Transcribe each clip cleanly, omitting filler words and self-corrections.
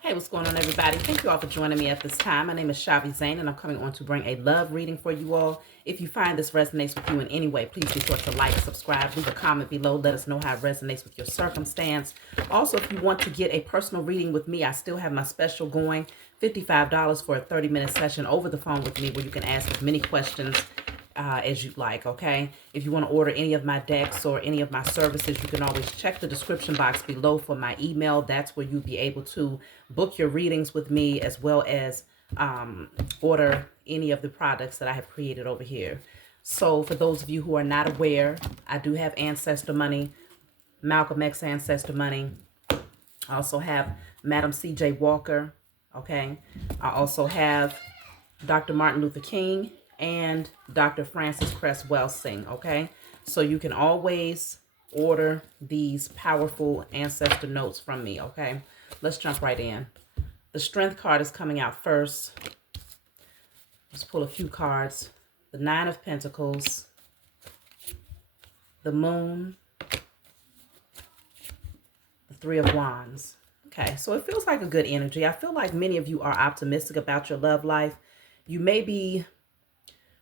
Hey, what's going on, everybody? Thank you all for joining me at this time. My name is Shavi Zane, and I'm coming on to bring a love reading for you all. If you find this resonates with you in any way, please be sure to like, subscribe, leave a comment below. Let us know how it resonates with your circumstance. Also, if you want to get a personal reading with me, I still have my special going, $55 for a 30-minute session over the phone with me where you can ask as many questions as you'd like, okay? If you want to order any of my decks or any of my services, you can always check the description box below for my email. That's where you'll be able to book your readings with me, as well as order any of the products that I have created over here. So for those of you who are not aware, I do have Ancestor Money, Malcolm X Ancestor Money. I also have Madam C.J. Walker, okay? I also have Dr. Martin Luther King and Dr. Francis Cress Welsing, okay? So you can always order these powerful ancestor notes from me, okay? Let's jump right in. The Strength card is coming out first. Let's pull a few cards. The Nine of Pentacles, the Moon, the Three of Wands. Okay, so it feels like a good energy. I feel like many of you are optimistic about your love life. You may be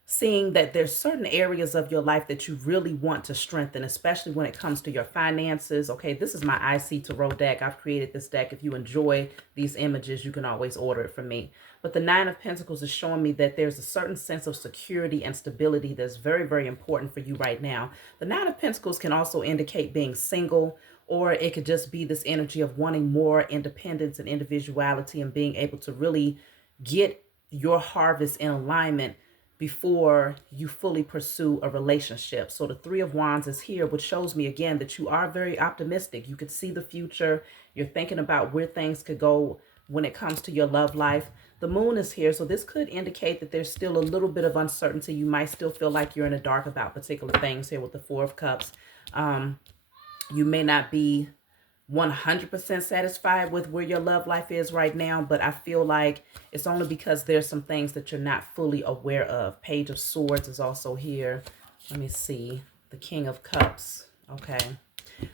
seeing that there's certain areas of your life that you really want to strengthen, especially when it comes to your finances. Okay, this is my IC Tarot deck. I've created this deck. If you enjoy these images, you can always order it from me. But the Nine of Pentacles is showing me that there's a certain sense of security and stability that's very, very important for you right now. The Nine of Pentacles can also indicate being single, or it could just be this energy of wanting more independence and individuality and being able to really get your harvest in alignment before you fully pursue a relationship. So the Three of Wands is here, which shows me again that you are very optimistic. You could see the future. You're thinking about where things could go when it comes to your love life. The Moon is here, so this could indicate that there's still a little bit of uncertainty. You might still feel like you're in the dark about particular things here with the Four of Cups. You may not be 100% satisfied with where your love life is right now, but I feel like it's only because there's some things that you're not fully aware of. Page of Swords is also here. Let me see. The King of Cups. Okay.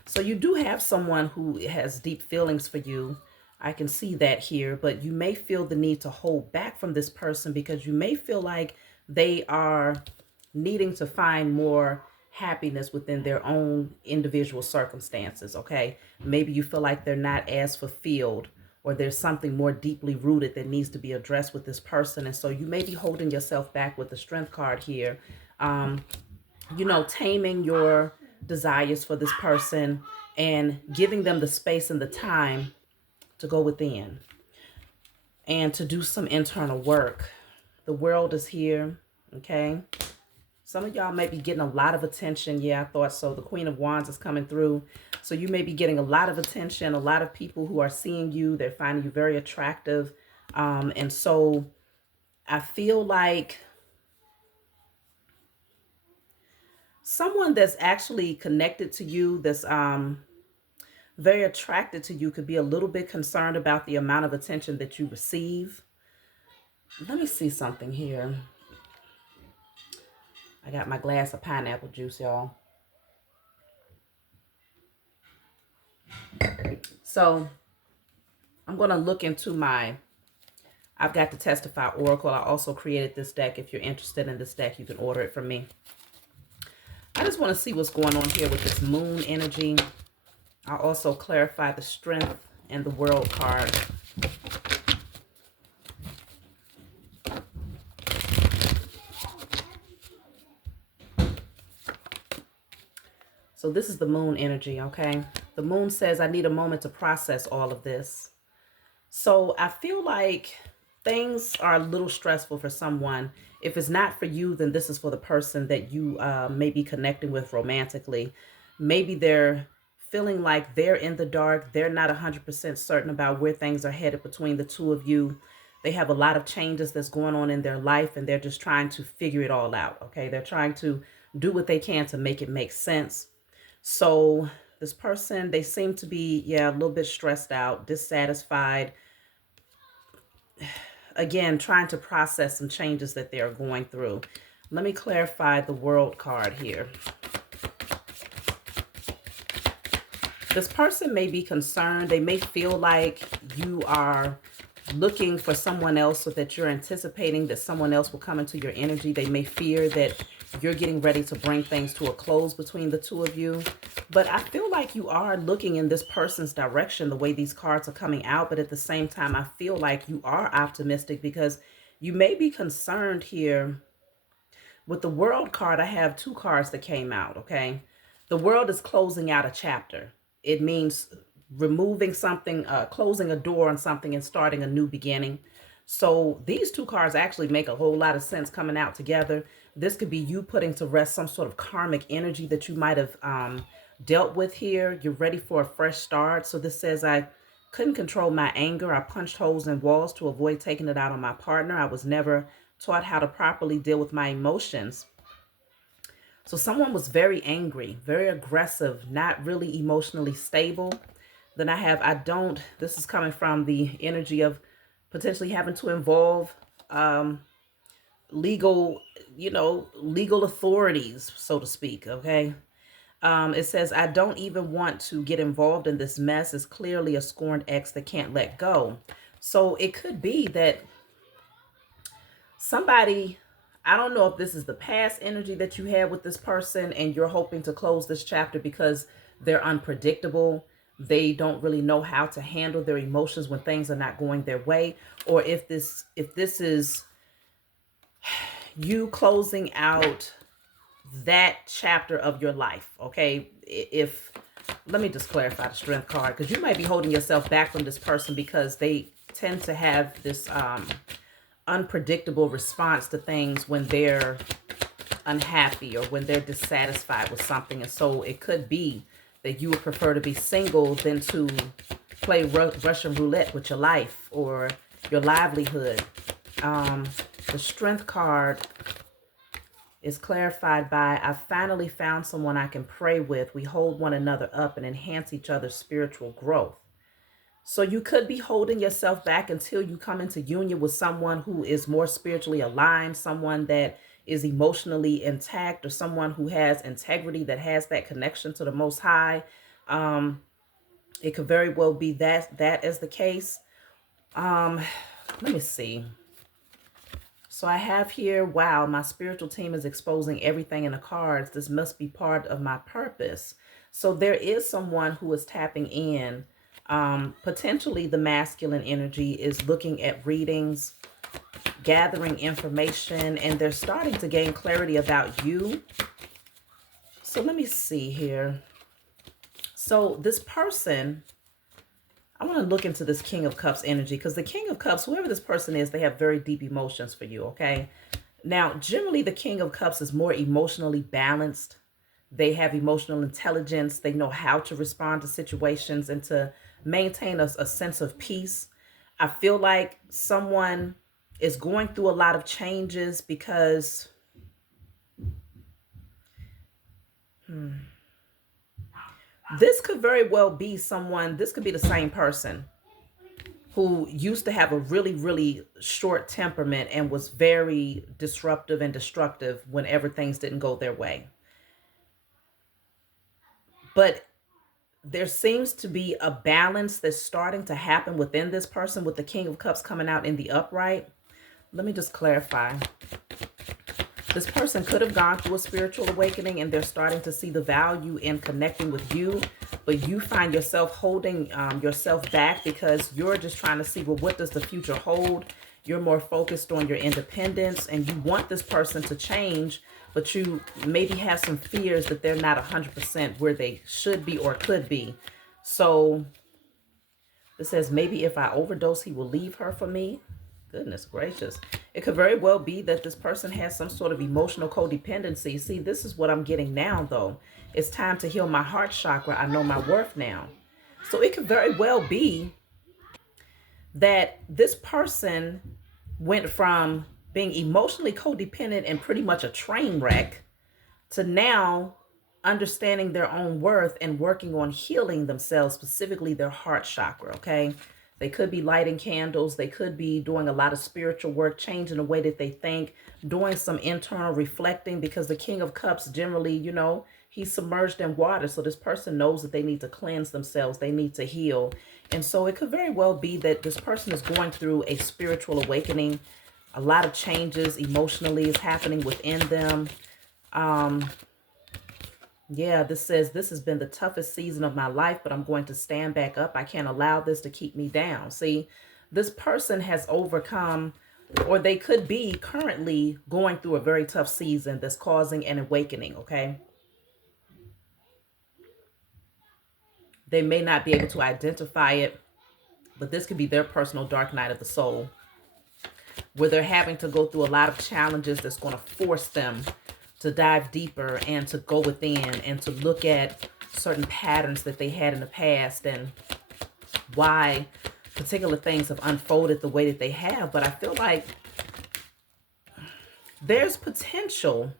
So you do have someone who has deep feelings for you. I can see that here, but you may feel the need to hold back from this person because you may feel like they are needing to find more happiness within their own individual circumstances, okay? Maybe you feel like they're not as fulfilled, or there's something more deeply rooted that needs to be addressed with this person. And so you may be holding yourself back with the Strength card here. You know, taming your desires for this person and giving them the space and the time to go within and to do some internal work. The World is here, okay? Some of y'all may be getting a lot of attention. Yeah, I thought so. The Queen of Wands is coming through. So you may be getting a lot of attention, a lot of people who are seeing you. They're finding you very attractive. And so I feel like someone that's actually connected to you, that's very attracted to you, could be a little bit concerned about the amount of attention that you receive. Let me see something here. I got my glass of pineapple juice, y'all. So I'm going to look into I've got to Testify Oracle. I also created this deck. If you're interested in this deck, you can order it from me. I just want to see what's going on here with this Moon energy. I'll also clarify the Strength and the World card. So this is the Moon energy, okay? The Moon says, I need a moment to process all of this. So I feel like things are a little stressful for someone. If it's not for you, then this is for the person that you may be connecting with romantically. Maybe they're feeling like they're in the dark. They're not 100% certain about where things are headed between the two of you. They have a lot of changes that's going on in their life, and they're just trying to figure it all out, okay? They're trying to do what they can to make it make sense. So this person, they seem to be, yeah, a little bit stressed out, dissatisfied. Again, trying to process some changes that they're going through. Let me clarify the World card here. This person may be concerned. They may feel like you are looking for someone else, or that you're anticipating that someone else will come into your energy. They may fear that you're getting ready to bring things to a close between the two of you. But I feel like you are looking in this person's direction the way these cards are coming out. But at the same time, I feel like you are optimistic because you may be concerned here. With the World card, I have two cards that came out, okay? The World is closing out a chapter. It means removing something, closing a door on something and starting a new beginning. So these two cards actually make a whole lot of sense coming out together. This could be you putting to rest some sort of karmic energy that you might have dealt with here. You're ready for a fresh start. So this says, I couldn't control my anger. I punched holes in walls to avoid taking it out on my partner. I was never taught how to properly deal with my emotions. So someone was very angry, very aggressive, not really emotionally stable. Then I have, this is coming from the energy of potentially having to involve legal, legal authorities, so to speak, okay? It says, I don't even want to get involved in this mess. It's clearly a scorned ex that can't let go. So it could be that somebody, I don't know if this is the past energy that you had with this person and you're hoping to close this chapter because they're unpredictable. They don't really know how to handle their emotions when things are not going their way. Or if this is you closing out that chapter of your life, okay? Let me just clarify the Strength card, because you might be holding yourself back from this person because they tend to have this unpredictable response to things when they're unhappy or when they're dissatisfied with something. And so it could be that you would prefer to be single than to play Russian roulette with your life or your livelihood. The Strength card is clarified by, I finally found someone I can pray with. We hold one another up and enhance each other's spiritual growth. So you could be holding yourself back until you come into union with someone who is more spiritually aligned, someone that is emotionally intact, or someone who has integrity, that has that connection to the Most High. It could very well be that is the case. Let me see. So I have here, wow, my spiritual team is exposing everything in the cards. This must be part of my purpose. So there is someone who is tapping in. Potentially the masculine energy is looking at readings, gathering information, and they're starting to gain clarity about you. So let me see here. So this person, I want to look into this King of Cups energy, because the King of Cups, whoever this person is, they have very deep emotions for you, okay? Now, generally, the King of Cups is more emotionally balanced. They have emotional intelligence. They know how to respond to situations and to maintain a sense of peace. I feel like someone is going through a lot of changes because this could very well be someone, this could be the same person who used to have a really, really short temperament and was very disruptive and destructive whenever things didn't go their way. But there seems to be a balance that's starting to happen within this person with the King of Cups coming out in the upright. Let me just clarify. This person could have gone through a spiritual awakening and they're starting to see the value in connecting with you, but you find yourself holding yourself back because you're just trying to see, well, what does the future hold? You're more focused on your independence and you want this person to change, but you maybe have some fears that they're not 100% where they should be or could be. So it says, maybe if I overdose, he will leave her for me. Goodness gracious. It could very well be that this person has some sort of emotional codependency. See, this is what I'm getting now, though. It's time to heal my heart chakra. I know my worth now. So it could very well be that this person went from being emotionally codependent and pretty much a train wreck to now understanding their own worth and working on healing themselves, specifically their heart chakra, okay? They could be lighting candles. They could be doing a lot of spiritual work, changing the way that they think, doing some internal reflecting, because the King of Cups generally, He's submerged in water. So this person knows that they need to cleanse themselves. They need to heal. And so it could very well be that this person is going through a spiritual awakening. A lot of changes emotionally is happening within them. Yeah, this says, this has been the toughest season of my life, but I'm going to stand back up. I can't allow this to keep me down. See, this person has overcome, or they could be currently going through a very tough season that's causing an awakening, okay? They may not be able to identify it, but this could be their personal dark night of the soul, where they're having to go through a lot of challenges that's going to force them to dive deeper and to go within and to look at certain patterns that they had in the past and why particular things have unfolded the way that they have. But I feel like there's potential.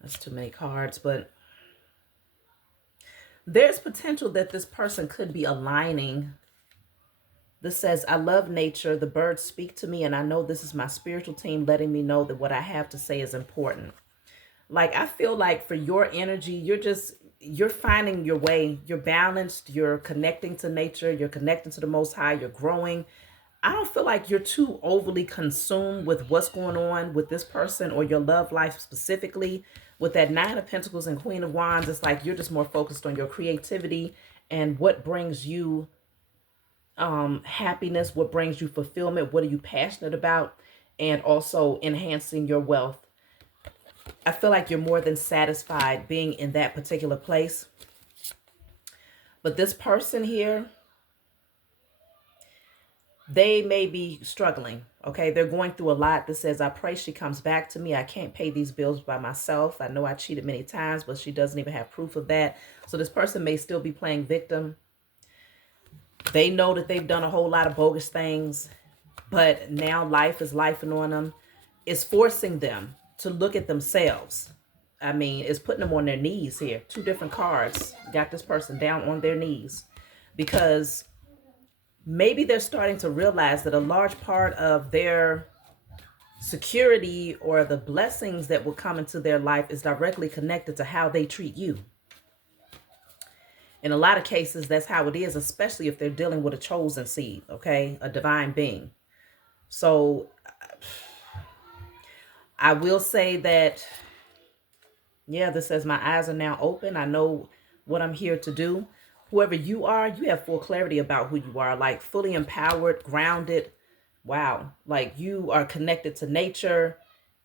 That's too many cards, but there's potential that this person could be aligning. This says, I love nature. The birds speak to me, and I know this is my spiritual team letting me know that what I have to say is important. Like, I feel like for your energy, you're finding your way. You're balanced. You're connecting to nature. You're connecting to the Most High. You're growing. I don't feel like you're too overly consumed with what's going on with this person or your love life specifically. With that Nine of Pentacles and Queen of Wands, it's like you're just more focused on your creativity and what brings you happiness, what brings you fulfillment, what are you passionate about, and also enhancing your wealth. I feel like you're more than satisfied being in that particular place. But this person here, they may be struggling, okay? They're going through a lot. That says, I pray she comes back to me. I can't pay these bills by myself. I know I cheated many times, but she doesn't even have proof of that. So this person may still be playing victim. They know that they've done a whole lot of bogus things, but now life is lifing on them. It's forcing them to look at themselves. I mean, it's putting them on their knees here. Two different cards got this person down on their knees because maybe they're starting to realize that a large part of their security or the blessings that will come into their life is directly connected to how they treat you. In a lot of cases, that's how it is, especially if they're dealing with a chosen seed, okay? A divine being. So I will say that, yeah, this says my eyes are now open. I know what I'm here to do. Whoever you are, you have full clarity about who you are, like fully empowered, grounded. Wow. Like you are connected to nature.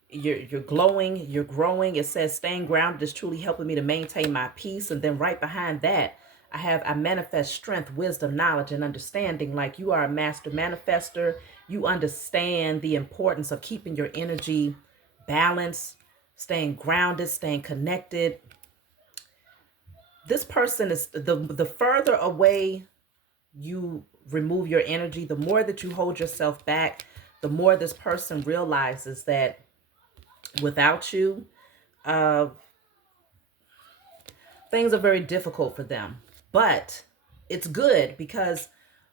You're glowing, you're growing. It says staying grounded is truly helping me to maintain my peace. And then right behind that, I manifest strength, wisdom, knowledge, and understanding. Like you are a master manifester. You understand the importance of keeping your energy balanced, staying grounded, staying connected. This person is the further away you remove your energy, the more that you hold yourself back, the more this person realizes that without you, things are very difficult for them. But it's good because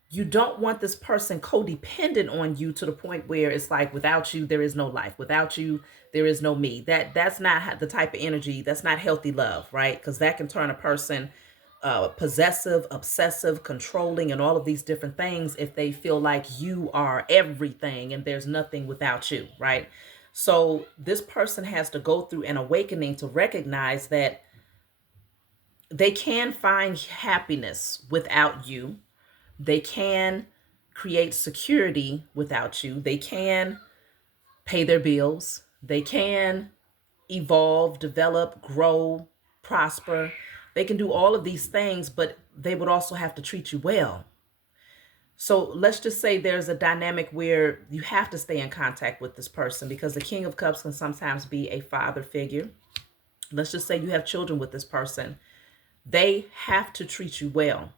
you don't want this person codependent on you to the point where it's like, without you, there is no life. Without you, there is no me. That's not the type of energy. That's not healthy love, right? Because that can turn a person possessive, obsessive, controlling, and all of these different things if they feel like you are everything and there's nothing without you, right? So this person has to go through an awakening to recognize that they can find happiness without you. They can create security without you. They can pay their bills. They can evolve, develop, grow, prosper. They can do all of these things, but they would also have to treat you well. So let's just say there's a dynamic where you have to stay in contact with this person because the King of Cups can sometimes be a father figure. Let's just say you have children with this person. They have to treat you well.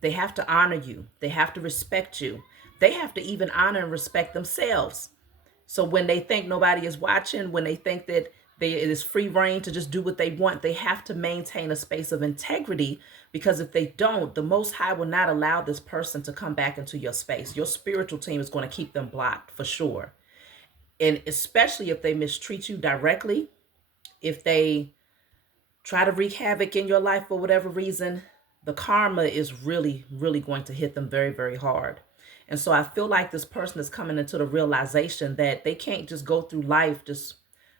They have to honor you. They have to respect you. They have to even honor and respect themselves. So when they think nobody is watching, when they think that it is free reign to just do what they want, they have to maintain a space of integrity, because if they don't, the Most High will not allow this person to come back into your space. Your spiritual team is going to keep them blocked for sure. And especially if they mistreat you directly, if they try to wreak havoc in your life for whatever reason, the karma is really, really going to hit them very, very hard. And so I feel like this person is coming into the realization that they can't just go through life just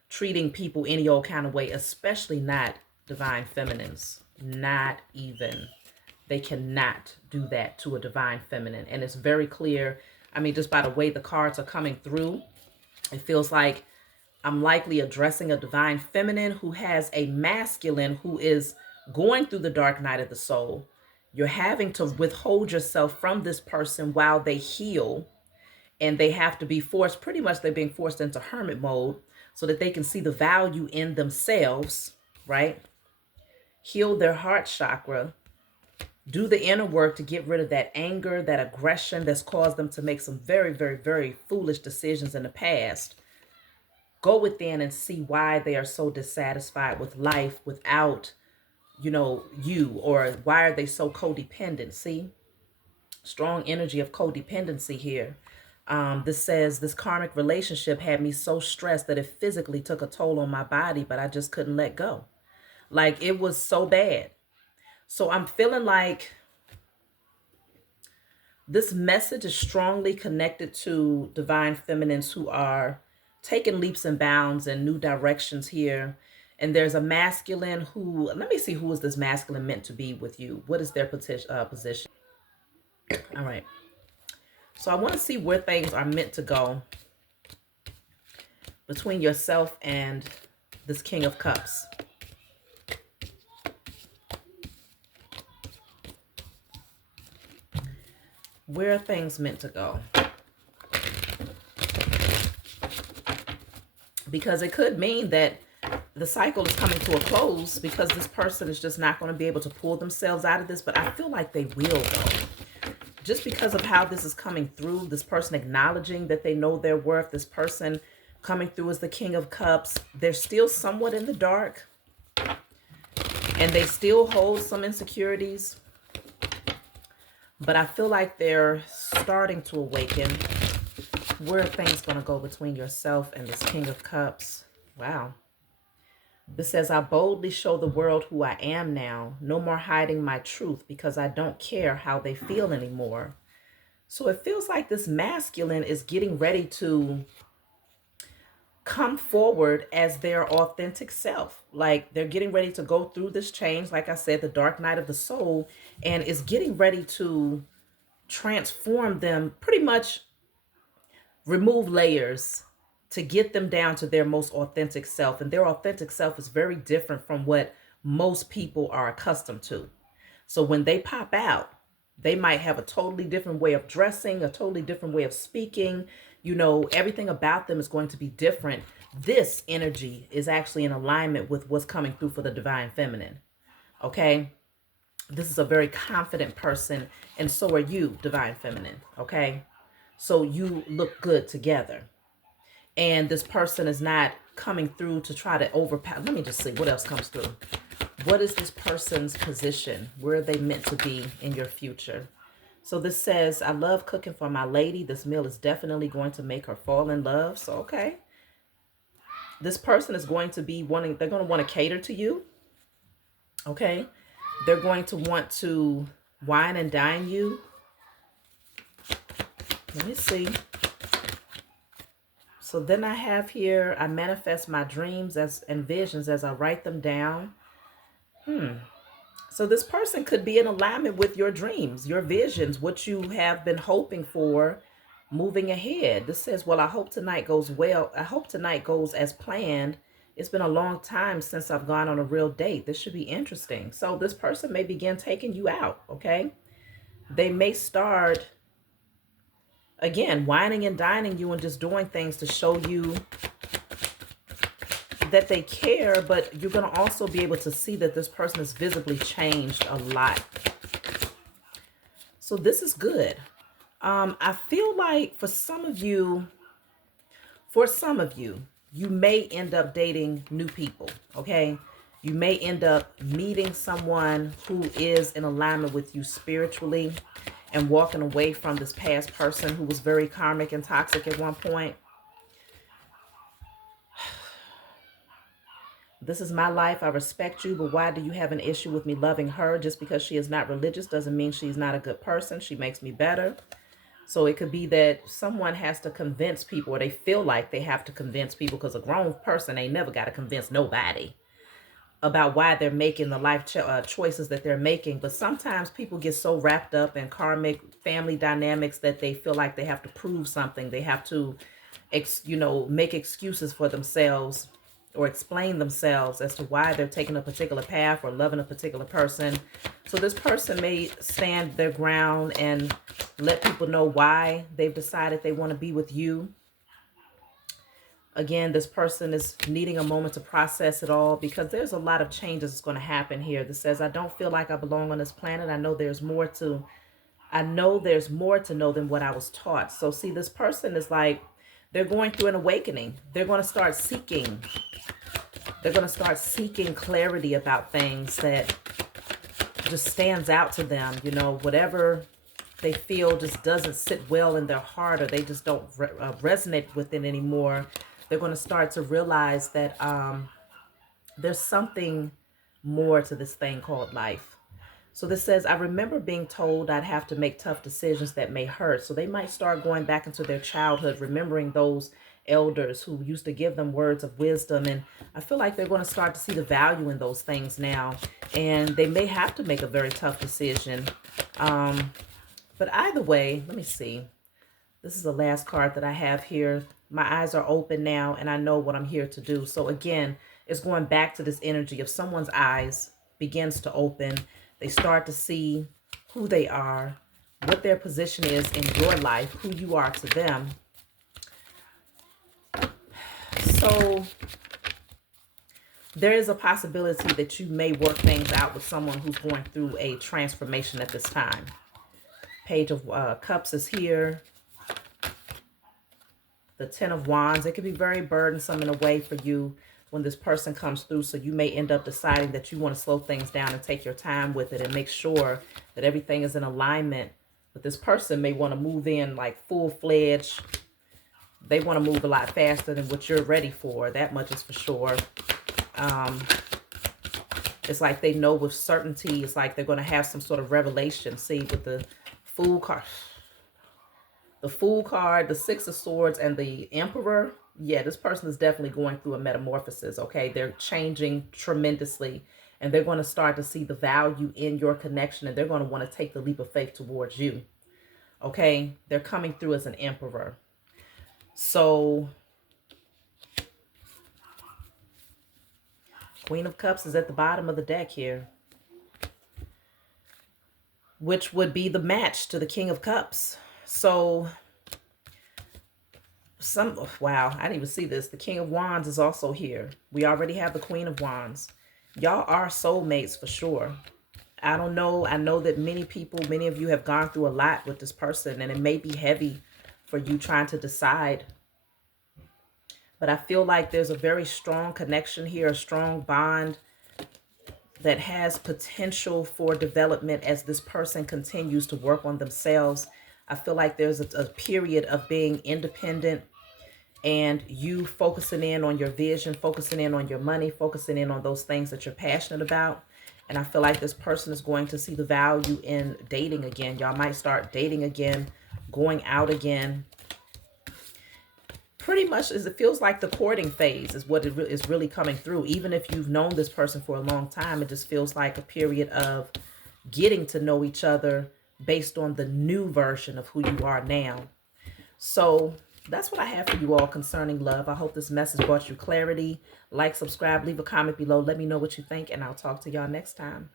treating people any old kind of way, especially not divine feminines. Not even. They cannot do that to a divine feminine. And it's very clear. I mean, just by the way the cards are coming through, it feels like I'm likely addressing a divine feminine who has a masculine who is going through the dark night of the soul. You're having to withhold yourself from this person while they heal, and they have to be forced, pretty much they're being forced into hermit mode so that they can see the value in themselves, right? Heal their heart chakra, do the inner work to get rid of that anger, that aggression that's caused them to make some very, very, very foolish decisions in the past. Go within and see why they are so dissatisfied with life without, you, or why are they so codependent? See, strong energy of codependency here. This says this karmic relationship had me so stressed that it physically took a toll on my body, but I just couldn't let go. Like, it was so bad. So I'm feeling like this message is strongly connected to divine feminines who are taking leaps and bounds and new directions here. And there's a masculine who, let me see, who is this masculine meant to be with you? What is their position? All right. So I want to see where things are meant to go between yourself and this King of Cups. Where are things meant to go? Because it could mean that the cycle is coming to a close because this person is just not going to be able to pull themselves out of this. But I feel like they will, though. Just because of how this is coming through, this person acknowledging that they know their worth, this person coming through as the King of Cups, they're still somewhat in the dark. And they still hold some insecurities. But I feel like they're starting to awaken. Where are things going to go between yourself and this King of Cups? Wow. This says, I boldly show the world who I am now. No more hiding my truth because I don't care how they feel anymore. So it feels like this masculine is getting ready to come forward as their authentic self. Like, they're getting ready to go through this change. Like I said, the dark night of the soul, and is getting ready to transform them, pretty much remove layers to get them down to their most authentic self. And their authentic self is very different from what most people are accustomed to. So when they pop out, they might have a totally different way of dressing, a totally different way of speaking. Everything about them is going to be different. This energy is actually in alignment with what's coming through for the divine feminine. Okay? This is a very confident person, and so are you, divine feminine. Okay? So you look good together. And this person is not coming through to try to overpower. Let me just see what else comes through. What is this person's position? Where are they meant to be in your future? So this says, I love cooking for my lady. This meal is definitely going to make her fall in love. So, okay. This person is going to be they're going to want to cater to you. Okay. They're going to want to wine and dine you. Let me see. So then I have here, I manifest my dreams and visions as I write them down. So this person could be in alignment with your dreams, your visions, what you have been hoping for, moving ahead. This says, well, I hope tonight goes well. I hope tonight goes as planned. It's been a long time since I've gone on a real date. This should be interesting. So this person may begin taking you out, okay? They may start, again, whining and dining you and just doing things to show you that they care, but you're going to also be able to see that this person has visibly changed a lot. So this is good. I feel like for some of you, you may end up dating new people, okay? You may end up meeting someone who is in alignment with you spiritually and walking away from this past person who was very karmic and toxic at one point. This is my life. I respect you, but why do you have an issue with me loving her? Just because she is not religious doesn't mean she's not a good person. She makes me better. So it could be that someone has to convince people, or they feel like they have to convince people, because a grown person ain't never got to convince nobody about why they're making the life choices that they're making. But sometimes people get so wrapped up in karmic family dynamics that they feel like they have to prove something. They have to, make excuses for themselves or explain themselves as to why they're taking a particular path or loving a particular person. So this person may stand their ground and let people know why they've decided they want to be with you. Again, this person is needing a moment to process it all, because there's a lot of changes that's going to happen here. This says, I don't feel like I belong on this planet. I know there's more to know than what I was taught. So see, this person is like, they're going through an awakening. They're going to start seeking. They're going to start seeking clarity about things that just stands out to them. Whatever they feel just doesn't sit well in their heart, or they just don't resonate with it anymore. They're going to start to realize that there's something more to this thing called life. So this says, I remember being told I'd have to make tough decisions that may hurt. So they might start going back into their childhood, remembering those elders who used to give them words of wisdom. And I feel like they're going to start to see the value in those things now. And they may have to make a very tough decision. But either way, let me see. This is the last card that I have here. My eyes are open now, and I know what I'm here to do. So again, it's going back to this energy of someone's eyes begins to open. They start to see who they are, what their position is in your life, who you are to them. So there is a possibility that you may work things out with someone who's going through a transformation at this time. Page of Cups is here. The Ten of Wands. It could be very burdensome in a way for you when this person comes through. So you may end up deciding that you want to slow things down and take your time with it and make sure that everything is in alignment. But this person may want to move in like full-fledged. They want to move a lot faster than what you're ready for. That much is for sure. It's like they know with certainty. It's like they're going to have some sort of revelation. See, with the Fool card. The Fool card, the Six of Swords, and the Emperor. Yeah, this person is definitely going through a metamorphosis, okay? They're changing tremendously, and they're going to start to see the value in your connection, and they're going to want to take the leap of faith towards you, okay? They're coming through as an Emperor. So, Queen of Cups is at the bottom of the deck here, which would be the match to the King of Cups. So, wow, I didn't even see this. The King of Wands is also here. We already have the Queen of Wands. Y'all are soulmates for sure. I don't know. I know that many of you have gone through a lot with this person, and it may be heavy for you trying to decide. But I feel like there's a very strong connection here, a strong bond that has potential for development as this person continues to work on themselves. I feel like there's a period of being independent and you focusing in on your vision, focusing in on your money, focusing in on those things that you're passionate about. And I feel like this person is going to see the value in dating again. Y'all might start dating again, going out again. Pretty much as it feels like the courting phase is what is really coming through. Even if you've known this person for a long time, it just feels like a period of getting to know each other based on the new version of who you are now. So that's what I have for you all concerning love. I hope this message brought you clarity. Like, subscribe, leave a comment below. Let me know what you think, and I'll talk to y'all next time.